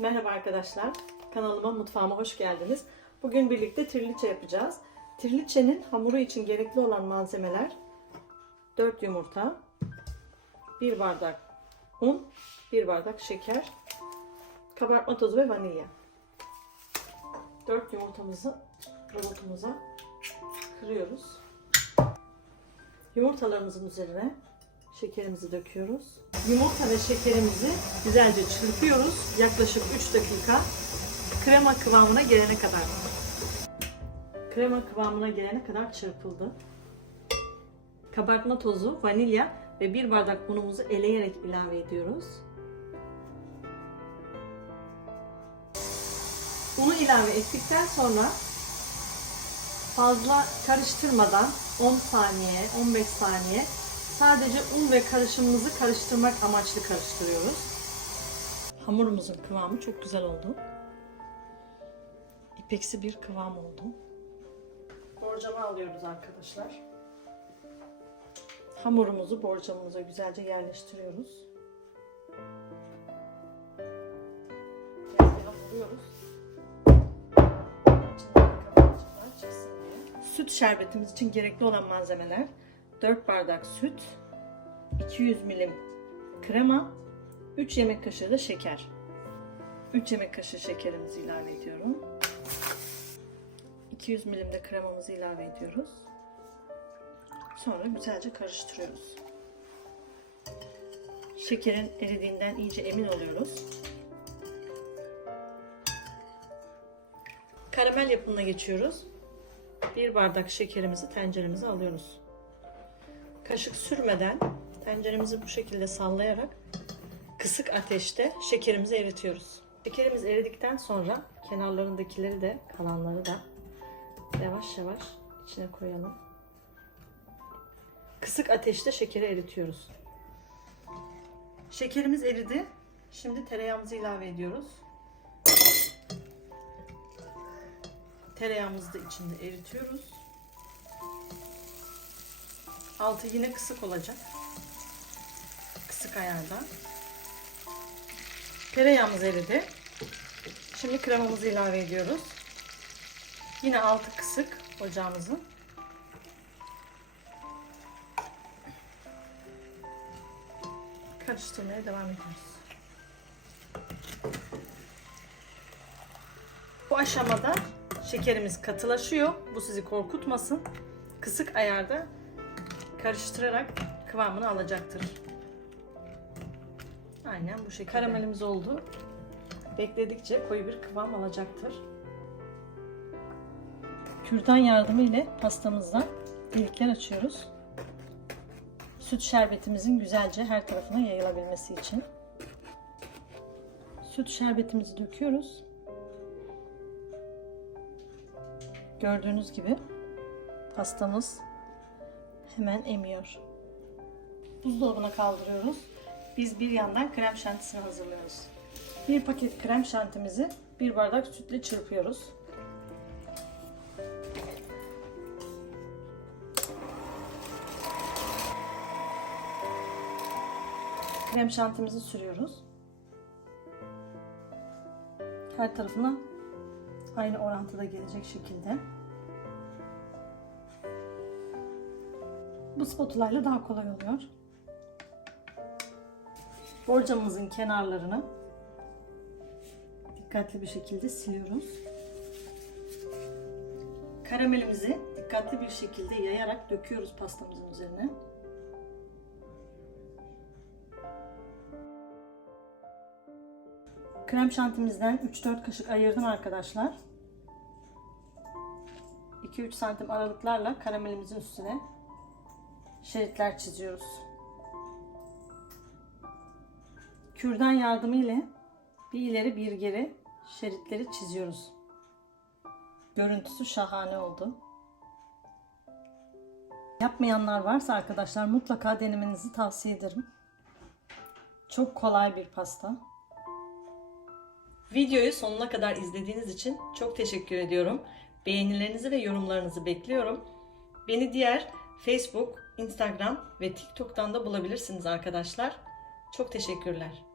Merhaba arkadaşlar. Kanalıma, mutfağıma hoş geldiniz. Bugün birlikte triliçe yapacağız. Triliçenin hamuru için gerekli olan malzemeler 4 yumurta, 1 bardak un, 1 bardak şeker, kabartma tozu ve vanilya. 4 yumurtamızı robotumuza kırıyoruz. Yumurtalarımızın üzerine şekerimizi döküyoruz. Yumurta ve şekerimizi güzelce çırpıyoruz. Yaklaşık 3 dakika krema kıvamına gelene kadar. Krema kıvamına gelene kadar çırpıldı. Kabartma tozu, vanilya ve 1 bardak unumuzu eleyerek ilave ediyoruz. Unu ilave ettikten sonra fazla karıştırmadan 10 saniye, 15 saniye sadece un ve karışımımızı karıştırmak amaçlı karıştırıyoruz. Hamurumuzun kıvamı çok güzel oldu. İpeksi bir kıvam oldu. Borcama alıyoruz arkadaşlar. Hamurumuzu borcamımıza güzelce yerleştiriyoruz. Süt şerbetimiz için gerekli olan malzemeler 4 bardak süt, 200 milim krema, 3 yemek kaşığı da şeker. 3 yemek kaşığı şekerimizi ilave ediyorum. 200 milim de kremamızı ilave ediyoruz. Sonra güzelce karıştırıyoruz. Şekerin eridiğinden iyice emin oluyoruz. Karamel yapımına geçiyoruz. Bir bardak şekerimizi tenceremize alıyoruz. Kaşık sürmeden tenceremizi bu şekilde sallayarak kısık ateşte şekerimizi eritiyoruz. Şekerimiz eridikten sonra kenarlarındakileri de kalanları da yavaş yavaş içine koyalım. Kısık ateşte şekeri eritiyoruz. Şekerimiz eridi. Şimdi tereyağımızı ilave ediyoruz. Tereyağımızı da içinde eritiyoruz. Altı yine kısık olacak. Kısık ayarda. Tereyağımız eridi. Şimdi kremamızı ilave ediyoruz. Yine altı kısık ocağımızın. Karıştırmaya devam ediyoruz. Bu aşamada şekerimiz katılaşıyor. Bu sizi korkutmasın. Kısık ayarda karıştırarak kıvamını alacaktır. Aynen bu şekilde. Karamelimiz oldu. Bekledikçe koyu bir kıvam alacaktır. Kürdan yardımı ile pastamızdan delikler açıyoruz. Süt şerbetimizin güzelce her tarafına yayılabilmesi için. Süt şerbetimizi döküyoruz. Gördüğünüz gibi pastamız hemen emiyor. Buzdolabına kaldırıyoruz. Biz bir yandan krem şantisini hazırlıyoruz. Bir paket krem şantimizi bir bardak sütle çırpıyoruz. Krem şantimizi sürüyoruz. Her tarafına aynı orantıda gelecek şekilde. Bu spatula ile daha kolay oluyor. Borcamımızın kenarlarını dikkatli bir şekilde siliyoruz. Karamelimizi dikkatli bir şekilde yayarak döküyoruz pastamızın üzerine. Krem şantimizden 3-4 kaşık ayırdım arkadaşlar. 2-3 santim aralıklarla karamelimizin üstüne şeritler çiziyoruz. Kürdan yardımı ile bir ileri bir geri şeritleri çiziyoruz. Görüntüsü şahane oldu. Yapmayanlar varsa arkadaşlar mutlaka denemenizi tavsiye ederim. Çok kolay bir pasta. Videoyu sonuna kadar izlediğiniz için çok teşekkür ediyorum. Beğenilerinizi ve yorumlarınızı bekliyorum. Beni diğer Facebook, Instagram ve TikTok'tan da bulabilirsiniz arkadaşlar. Çok teşekkürler.